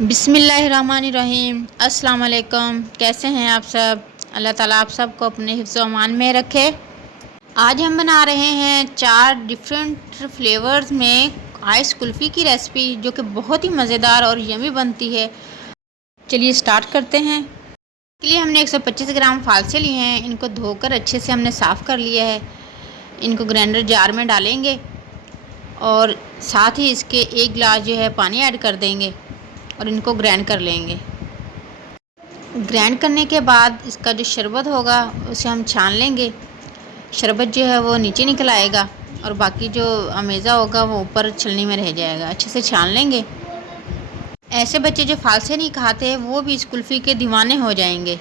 बिस्मिल्लाहिर्रहमानिर्रहीम। अस्सलाम वालेकुम। कैसे हैं आप सब? अल्लाह ताला आप सबको अपने हिफ्ज़ व अमान में रखे। आज हम बना रहे हैं 4 डिफरेंट फ्लेवर्स में आइस कुल्फ़ी की रेसिपी, जो कि बहुत ही मज़ेदार और यमी बनती है। चलिए स्टार्ट करते हैं। इसके लिए हमने 125 ग्राम फालसे लिए हैं। इनको धोकर अच्छे से हमने साफ़ कर लिया है। इनको ग्राइंडर जार में डालेंगे और साथ ही इसके 1 गिलास जो है पानी ऐड कर देंगे और इनको ग्राइंड कर लेंगे। ग्राइंड करने के बाद इसका जो शरबत होगा उसे हम छान लेंगे। शरबत जो है वो नीचे निकल आएगा और बाकी जो अमेज़ा होगा वो ऊपर छलनी में रह जाएगा। अच्छे से छान लेंगे। ऐसे बच्चे जो फालसे नहीं खाते वो भी इस कुल्फ़ी के दीवाने हो जाएंगे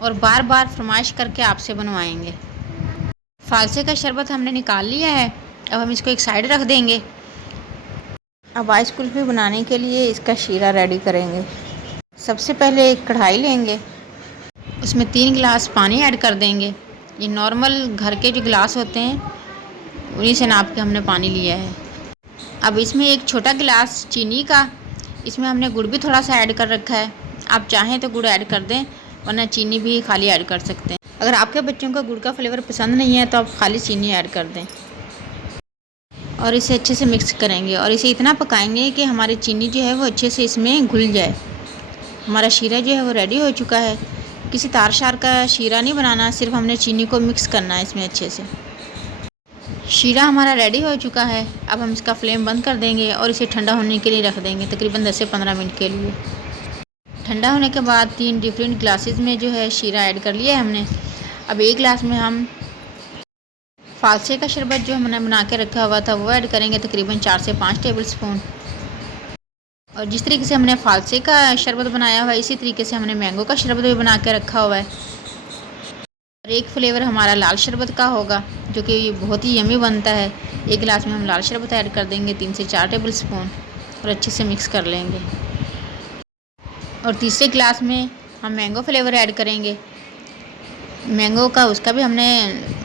और बार बार फरमाइश करके आपसे बनवाएंगे। फालसे का शरबत हमने निकाल लिया है। अब हम इसको एक साइड रख देंगे। अब आइस कुल्फ़ी बनाने के लिए इसका शीरा रेडी करेंगे। सबसे पहले एक कढ़ाई लेंगे, उसमें 3 गिलास पानी ऐड कर देंगे। ये नॉर्मल घर के जो गिलास होते हैं उन्हीं से नाप के हमने पानी लिया है। अब इसमें एक छोटा गिलास चीनी का, इसमें हमने गुड़ भी थोड़ा सा ऐड कर रखा है। आप चाहें तो गुड़ ऐड कर दें, वरना चीनी भी खाली ऐड कर सकते हैं। अगर आपके बच्चों को गुड़ का फ्लेवर पसंद नहीं है तो आप खाली चीनी ऐड कर दें और इसे अच्छे से मिक्स करेंगे और इसे इतना पकाएंगे कि हमारी चीनी जो है वो अच्छे से इसमें घुल जाए। हमारा शीरा जो है वो रेडी हो चुका है। किसी तार शार का शीरा नहीं बनाना, सिर्फ हमने चीनी को मिक्स करना है इसमें अच्छे से। शीरा हमारा रेडी हो चुका है। अब हम इसका फ्लेम बंद कर देंगे और इसे ठंडा होने के लिए रख देंगे, तकरीबन 10 से 15 मिनट के लिए। ठंडा होने के बाद 3 डिफरेंट ग्लासेस में जो है शीरा ऐड कर लिया है हमने। अब 1 गिलास में हम फालसे का शरबत जो हमने बना के रखा हुआ था वो ऐड करेंगे, तकरीबन 4 से 5 टेबल स्पून। और जिस तरीके से हमने फालसे का शरबत बनाया हुआ है इसी तरीके से हमने मैंगो का शरबत भी बना के रखा हुआ है। और एक फ्लेवर हमारा लाल शरबत का होगा, जो कि बहुत ही यमी बनता है। 1 गिलास में हम लाल शरबत ऐड कर देंगे, 3 से 4 टेबल स्पून, और अच्छे से मिक्स कर लेंगे। और तीसरे गिलास में हम मैंगो फ्लेवर ऐड करेंगे। मैंगो का उसका भी हमने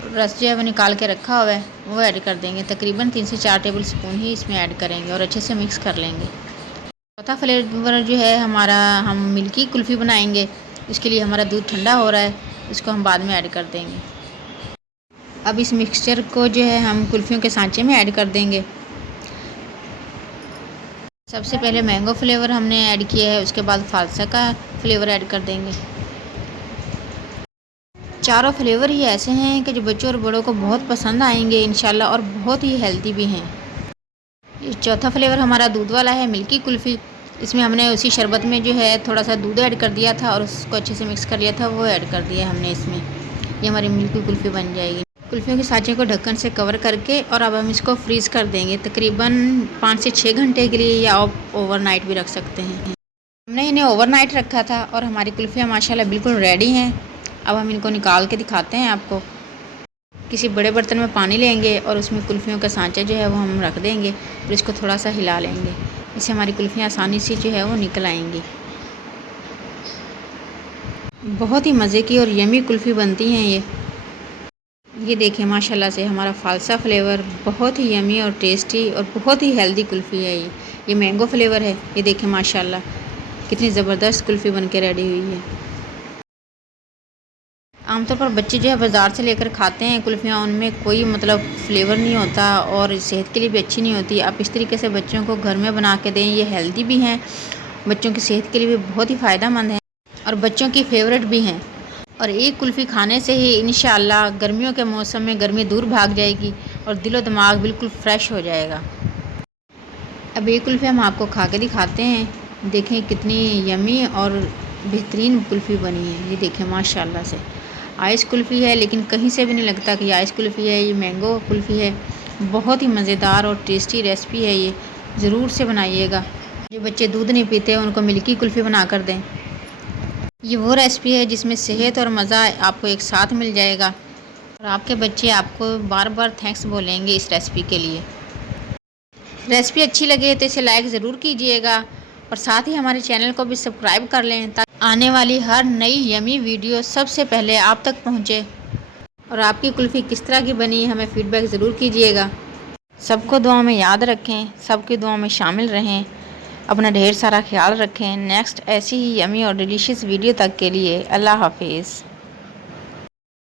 रस जो है वो निकाल के रखा हुआ है, वो ऐड कर देंगे। तकरीबन 3 से 4 टेबल स्पून ही इसमें ऐड करेंगे और अच्छे से मिक्स कर लेंगे। चौथा फ्लेवर जो है हमारा, हम मिल्की कुल्फ़ी बनाएंगे। इसके लिए हमारा दूध ठंडा हो रहा है, इसको हम बाद में ऐड कर देंगे। अब इस मिक्सचर को जो है हम कुल्फ़ियों के सांचे में ऐड कर देंगे। सबसे पहले मैंगो फ्लेवर हमने ऐड किया है, उसके बाद फालसा का फ्लेवर ऐड कर देंगे। चारों फ्लेवर ही ऐसे हैं कि जो बच्चों और बड़ों को बहुत पसंद आएंगे इंशाल्लाह, और बहुत ही हेल्दी भी हैं। ये चौथा फ्लेवर हमारा दूध वाला है, मिल्की कुल्फ़ी। इसमें हमने उसी शरबत में जो है थोड़ा सा दूध ऐड कर दिया था और उसको अच्छे से मिक्स कर लिया था, वो ऐड कर दिया हमने इसमें। ये हमारी मिल्की कुल्फ़ी बन जाएगी। कुल्फ़ियों के सांचे को ढक्कन से कवर करके और अब हम इसको फ्रीज़ कर देंगे, तकरीबन 5 से 6 घंटे के लिए, या आप ओवरनाइट भी रख सकते हैं। हमने इन्हें ओवरनाइट रखा था और हमारी कुल्फ़ियाँ माशाल्लाह बिल्कुल रेडी हैं। अब हम इनको निकाल के दिखाते हैं आपको। किसी बड़े बर्तन में पानी लेंगे और उसमें कुल्फ़ियों का सांचा जो है वो हम रख देंगे और इसको थोड़ा सा हिला लेंगे। इससे हमारी कुल्फ़ियाँ आसानी से जो है वो निकल आएंगी। बहुत ही मज़े की और यमी कुल्फ़ी बनती हैं ये देखिए माशाल्लाह से हमारा फालसा फ्लेवर बहुत ही यमी और टेस्टी और बहुत ही हेल्दी कुल्फ़ी है ये मैंगो फ्लेवर है। ये देखिए माशाल्लाह कितनी ज़बरदस्त कुल्फ़ी बन के रेडी हुई है। आमतौर पर बच्चे जो है बाज़ार से लेकर खाते हैं कुल्फ़ियाँ, उनमें कोई मतलब फ्लेवर नहीं होता और सेहत के लिए भी अच्छी नहीं होती। आप इस तरीके से बच्चों को घर में बना के दें, ये हेल्दी भी हैं, बच्चों की सेहत के लिए भी बहुत ही फ़ायदेमंद है और बच्चों की फेवरेट भी हैं। और एक कुल्फ़ी खाने से ही इंशाअल्लाह गर्मियों के मौसम में गर्मी दूर भाग जाएगी और दिलो दिमाग बिल्कुल फ़्रेश हो जाएगा। अब ये कुल्फ़ी हम आपको खा के दिखाते हैं। देखें कितनी यमी और बेहतरीन कुल्फ़ी बनी है। ये देखें माशाल्लाह से आइस कुल्फ़ी है, लेकिन कहीं से भी नहीं लगता कि आइस कुल्फ़ी है, ये मैंगो कुल्फ़ी है। बहुत ही मज़ेदार और टेस्टी रेसिपी है ये, ज़रूर से बनाइएगा। जो बच्चे दूध नहीं पीते उनको मिल्की कुल्फ़ी बना कर दें। ये वो रेसिपी है जिसमें सेहत और मज़ा आपको एक साथ मिल जाएगा और आपके बच्चे आपको बार बार थैंक्स बोलेंगे इस रेसिपी के लिए। रेसिपी अच्छी लगे तो इसे लाइक ज़रूर कीजिएगा और साथ ही हमारे चैनल को भी सब्सक्राइब कर लें, ताकि आने वाली हर नई यमी वीडियो सबसे पहले आप तक पहुंचे। और आपकी कुल्फ़ी किस तरह की बनी हमें फ़ीडबैक ज़रूर कीजिएगा। सबको दुआ में याद रखें, सबकी दुआ में शामिल रहें। अपना ढेर सारा ख्याल रखें। नेक्स्ट ऐसी ही यमी और डिलीशियस वीडियो तक के लिए अल्लाह हाफिज़।